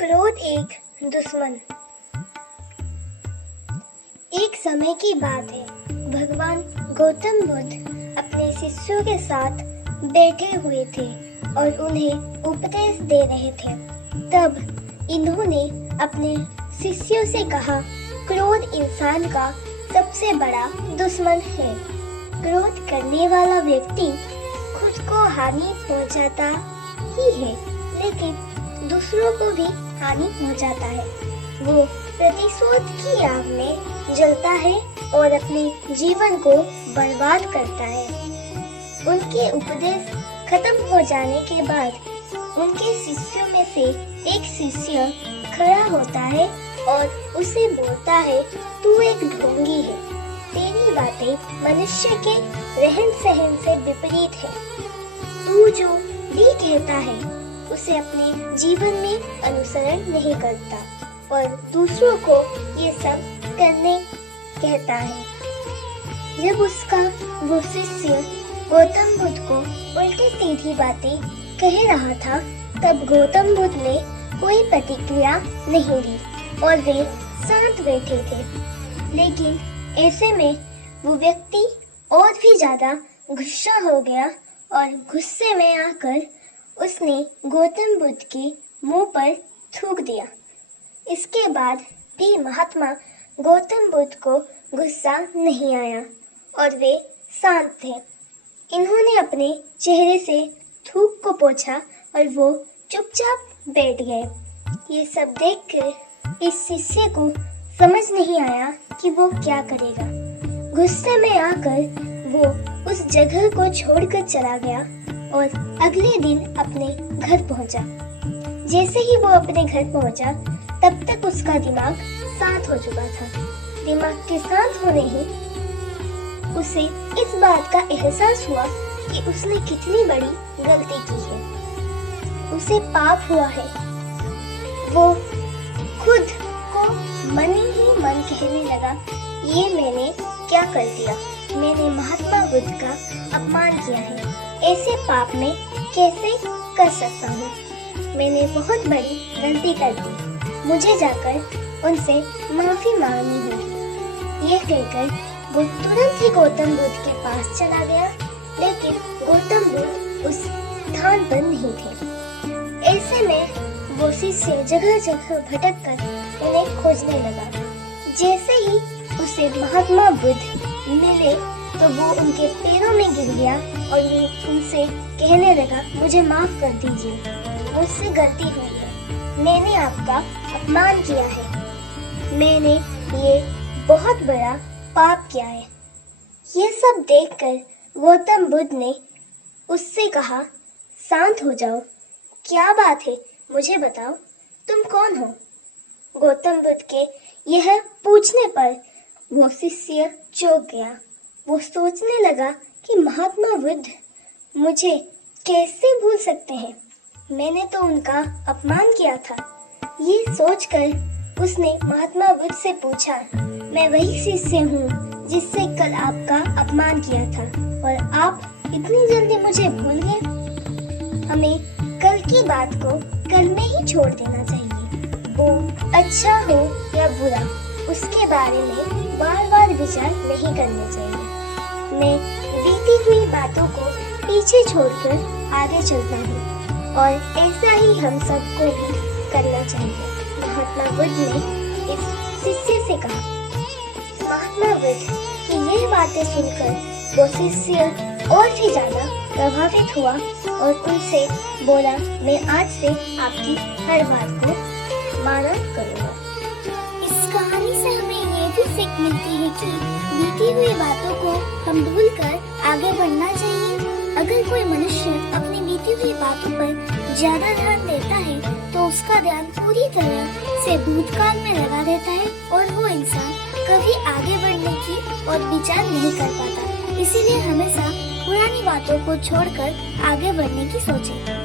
क्रोध एक दुश्मन। एक समय की बात है, भगवान गौतम बुद्ध अपने शिष्यों के साथ बैठे हुए थे और उन्हें उपदेश दे रहे थे। तब इन्होंने अपने शिष्यों से कहा, क्रोध इंसान का सबसे बड़ा दुश्मन है। क्रोध करने वाला व्यक्ति खुद को हानि पहुंचाता ही है, लेकिन दूसरों को भी हानि पहुंचाता है। वो प्रतिशोध की आग में जलता है और अपने जीवन को बर्बाद करता है। उनके उपदेश खत्म हो जाने के बाद उनके शिष्यों में से एक शिष्य खड़ा होता है और उसे बोलता है, तू एक ढोंगी है। तेरी बातें मनुष्य के रहन सहन से विपरीत है। तू जो भी कहता है उसे अपने जीवन में अनुसरण नहीं करता और दूसरों को ये सब करने कहता है। जब उसका वो शिष्य गौतम बुद्ध को उल्टी सीधी बातें कह रहा था, तब गौतम बुद्ध ने कोई प्रतिक्रिया नहीं दी और वे शांत बैठे थे। लेकिन ऐसे में वो व्यक्ति और भी ज्यादा गुस्सा हो गया और गुस्से में आकर उसने गौतम बुद्ध के मुंह पर थूक दिया। इसके बाद भी महात्मा गौतम बुद्ध को गुस्सा नहीं आया और वे शांत थे। इन्होंने अपने चेहरे से थूक को पोंछा और वो चुपचाप बैठ गए। ये सब देखकर इस शिष्य को समझ नहीं आया कि वो क्या करेगा। गुस्से में आकर वो उस जगह को छोड़कर चला गया और अगले दिन अपने घर पहुंचा। जैसे ही वो अपने घर पहुंचा, तब तक उसका दिमाग शांत हो चुका था। दिमाग के शांत होने ही उसे इस बात का एहसास हुआ कि उसने कितनी बड़ी गलती की है। उसे पाप हुआ है। वो खुद को मन ही मन कहने लगा, ये मैंने क्या कर दिया। मैंने महात्मा बुद्ध का अपमान किया है। ऐसे पाप में कैसे कर सकता हूँ। मैंने बहुत बड़ी गलती कर दी। मुझे जाकर उनसे माफी मांगनी होगी। ये कहकर वो तुरंत ही गौतम बुद्ध के पास चला गया, लेकिन गौतम बुद्ध उस स्थान पर नहीं थे। ऐसे में वो शिष्य जगह जगह भटक कर उन्हें खोजने लगा। जैसे ही उसे महात्मा बुद्ध मिले तो वो उनके पैरों में गिर गया और वो उनसे कहने लगा, मुझे माफ कर दीजिए, मुझसे गलती हुई है। मैंने आपका अपमान किया है। मैंने ये बहुत बड़ा पाप किया है। ये सब देखकर गौतम बुद्ध ने उससे कहा, शांत हो जाओ। क्या बात है, मुझे बताओ, तुम कौन हो? गौतम बुद्ध के यह पूछने पर वो शिष्य चौंक गया। वो सोचने लगा कि महात्मा बुद्ध मुझे कैसे भूल सकते हैं। मैंने तो उनका अपमान किया था। ये सोचकर उसने महात्मा बुद्ध से पूछा, मैं वही शिष्य हूँ जिससे कल आपका अपमान किया था और आप इतनी जल्दी मुझे भूल गए। हमें कल की बात को कल में ही छोड़ देना चाहिए। वो अच्छा हो या बुरा, उसके बारे में बार बार विचार नहीं करने चाहिए। मैं बीती हुई बातों को पीछे छोड़कर आगे चलता हूँ और ऐसा ही हम सबको भी करना चाहिए। महात्मा बुद्ध ने इस शिष्य से कहा। महात्मा बुद्ध की ये बातें सुनकर वो शिष्य और भी ज्यादा प्रभावित हुआ और उनसे बोला, मैं आज से आपकी हर बात को माना करूँगा। इस कहानी से हमें ये भी सीख मिलती है कि बीती हुई बातों को हम भूलकर आगे बढ़ना चाहिए। अगर कोई मनुष्य अपनी बीती हुई बातों पर ज्यादा ध्यान देता है तो उसका ध्यान पूरी तरह से भूतकाल में लगा रहता है और वो इंसान कभी आगे बढ़ने की और विचार नहीं कर पाता। इसीलिए हमेशा पुरानी बातों को छोड़कर आगे बढ़ने की सोचें।